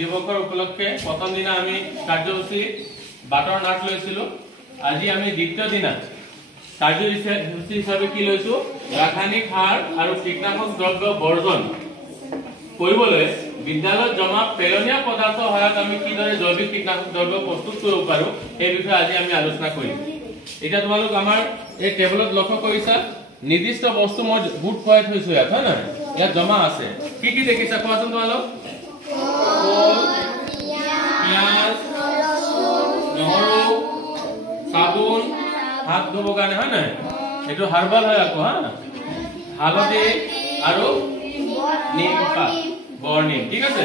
দিৱসৰ উপলক্ষে প্ৰথম দিনা আমি কাৰ্যসূচী বাটৰ নাট লৈছিলো। আজি আমি দ্বিতীয় দিনা কাৰ্যসূচী হিচাপে কি লৈছো, ৰাসায়নিক সাৰ আৰু কীটনাশক দ্ৰব্য বৰ্জন কৰিবলৈ বিদ্যালয়ত জমা পেলনীয়া পদাৰ্থৰ সহায়ত আমি কিদৰে জৈৱিক কীটনাশক দ্ৰব্য প্ৰস্তুত কৰিব পাৰো এই বিষয়ে আজি আমি আলোচনা কৰিম। এতিয়া তোমালোক আমাৰ এই টেবুলত লক্ষ্য কৰিছা, নিৰ্দিষ্ট বস্তু মই গোট খুৱাই থৈছো ইয়াত, হয় নহয়? ইয়াত জমা আছে। কি কি দেখিছা কোৱাচোন তোমালোক? কল, পিয়াজ, নহৰু, চাবোন, হাত ধুব কাৰণে, হয় নহয়? এইটো হাৰ্বাল হয় আকৌ, হা, হালধি আৰু নিম পাত, বৰ্ণিম, ঠিক আছে।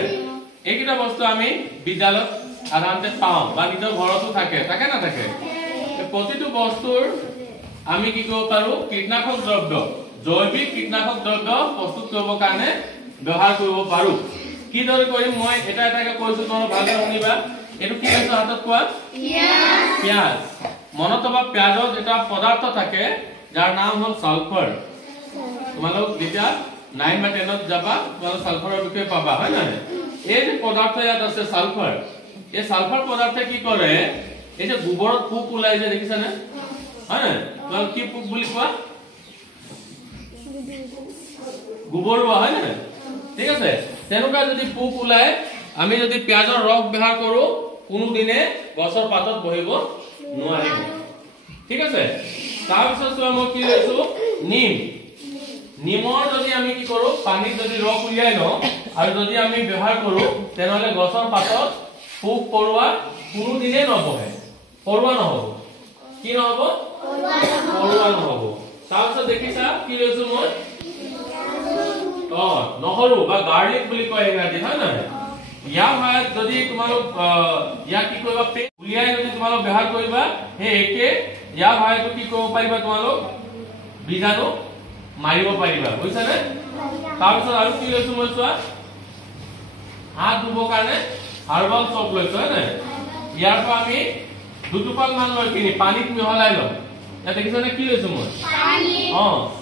এইকেইটা বস্তু আমি বিদ্যালয়ত সাধাৰণতে পাওঁ বা নিজৰ ঘৰতো থাকে নাথাকে। প্ৰতিটো বস্তুৰ আমি কি কৰিব পাৰো, কীটনাশক দ্ৰব্য, জৈৱিক কীটনাশক দ্ৰব্য প্ৰস্তুত কৰিবৰ কাৰণে ব্যৱহাৰ কৰিব পাৰো। কিদৰে কৰিম মই এটা এটাকে কৈছো, তোমালোক ভালদৰে শুনিবা। এইটো কি আছে হাতত কোৱা? পিয়াজ। মনত থবা, পিয়াজত এটা পদাৰ্থ থাকে যাৰ নাম হ'ল সালফাৰ। তোমালোক যেতিয়া 9 বা 10ত যাবা তোমালোক সালফাৰৰ বিষয়ে পাবা, হয় নহয়? এই যে পদাৰ্থ ইয়াত আছে সালফাৰ, এই সালফাৰ পদাৰ্থে কি কৰে, এই যে গোবৰত পোক ওলাই যে দেখিছা নে, হয় নহয়? তোমালোক কি পোক বুলি কোৱা? গোবৰুৱা, হয় নহয়? ঠিক আছে। তেনেকুৱা যদি পোক ওলাই আমি যদি পিয়াজৰ ৰস ব্যৱহাৰ কৰো, কোনোদিনে গছৰ পাতত বহিব নোৱাৰিব, ঠিক আছে। তাৰপিছত মই কি লৈছো, নিম। নিমৰ যদি আমি কি কৰো, পানীত যদি ৰস উলিয়াই লওঁ আৰু যদি আমি ব্যৱহাৰ কৰো, তেনেহলে গছৰ পাতত পোক পৰুৱা কোনোদিনে নবহে, পৰুৱা নহব। কি নহব? পৰুৱা নহব। তাৰপিছত দেখিছা কি লৈছো মই? নহৰু বা গাৰ্লিক বুলি কয় ইংৰাজীত, হয় নহয়? ইয়াৰ সহায়ত যদি তোমালোক ইয়াক কি কৰিবা, উলিয়াই যদি তোমালোক ব্যৱহাৰ কৰিবা, সেই একে ইয়াৰ সহায়ত কি কৰিব পাৰিবা, তোমালোক বীজাণু মাৰিব পাৰিবা, বুজিছানে? তাৰপিছত আৰু কি লৈছো মই চোৱা, হাত ধুবৰ কাৰণে হাৰ্বাল চপ লৈছো, হয় নহয়? ইয়াৰ পৰা আমি 2 টোপাল মান লৈ কিনি পানীত মিহলাই লওঁ। ইয়াত দেখিছানে কি লৈছো মই?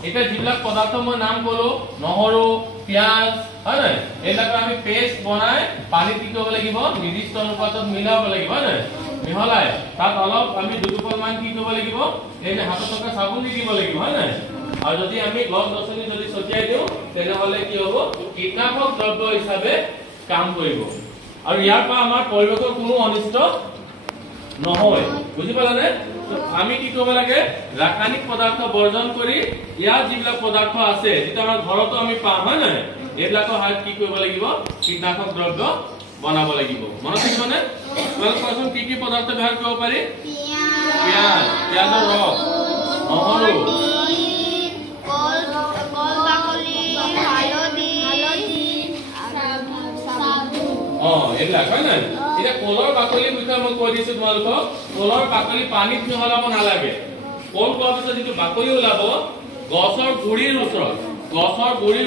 এতিয়া যিবিলাক পদাৰ্থ মই নাম কলো, নহৰু, পিয়াজ, হয় নহয়? এইবিলাক আমি পেষ্ট বনাই পানীত কি কৰিব লাগিব, নিৰ্দিষ্ট অনুপাতত মিলাব লাগিব, হয় নহয়? মিহলাই তাত অলপ আমি 2 টোপাল মান কি কৰিব লাগিব, এই যে হাতত থকা চাবোন দি দিব লাগিব, হয় নহয়? আৰু যদি আমি গছ-গছনি যদি ছটিয়াই দিওঁ, তেনেহলে কি হ'ব, কীটনাশক দ্ৰব্য হিচাপে কাম কৰিব আৰু ইয়াৰ পৰা আমাৰ পৰিৱেশৰ কোনো অনিষ্ট নহয়, বুজি পালানে? আমি কি কৰিব লাগে, ৰাসায়নিক পদাৰ্থ বৰ্জন কৰি ইয়াৰ যিবিলাক পদাৰ্থ আছে, যেটা আমাৰ ঘৰতো আমি পাওঁ, হয় নহয়? এইবিলাকৰ সহায়ত কি কৰিব লাগিব, কীটনাশক দ্ৰব্য বনাব লাগিব। মনত থাকিবনে? তোমালোক কোৱাচোন কি কি পদাৰ্থ ব্যৱহাৰ কৰিব পাৰি? পিয়াজ, পিয়াজৰ ৰস, নহৰু, এইবিলাক, হয় নহয়? এতিয়া কলৰ বাকলিৰ বিষয়ে মই কৈ দিছো তোমালোকক। কলৰ বাকলি পানীত মিহলাব নালাগে। কল খোৱাৰ পিছত যিটো বাকলি ওলাব, গছৰ গুৰিৰ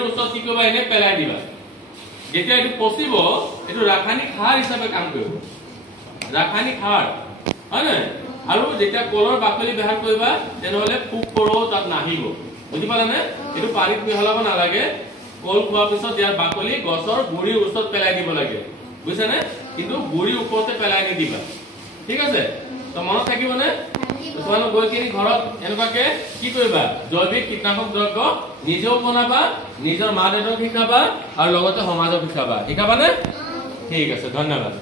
ওচৰত কি কৰিবা, এনে পেলাই দিবা। যেতিয়া এইটো পচিব, এইটো ৰাসায়নিক সাৰ হিচাপে কাম কৰিব, ৰাসায়নিক সাৰ, হয় নহয়? আৰু যেতিয়া কলৰ বাকলি ব্যৱহাৰ কৰিবা, তেনেহলে পোক পৰুৱা তাত নাহিব, বুজি পালানে? এইটো পানীত মিহলাব নালাগে। কল খোৱাৰ পিছত ইয়াৰ বাকলি গছৰ গুৰিৰ ওচৰত পেলাই দিব লাগে, বুজিছানে? কিন্তু গুৰিৰ ওপৰতে পেলাই নিদিবা, ঠিক আছে? তো মনত থাকিবনে? তোমালোক গৈ কিনি ঘৰত এনেকুৱাকে কি কৰিবা, জৈৱিক কীটনাশক দ্ৰব্য নিজেও বনাবা, নিজৰ মা দেউতাক শিকাবা আৰু লগতে সমাজক শিকাবা। শিকাবানে? ঠিক আছে, ধন্যবাদ।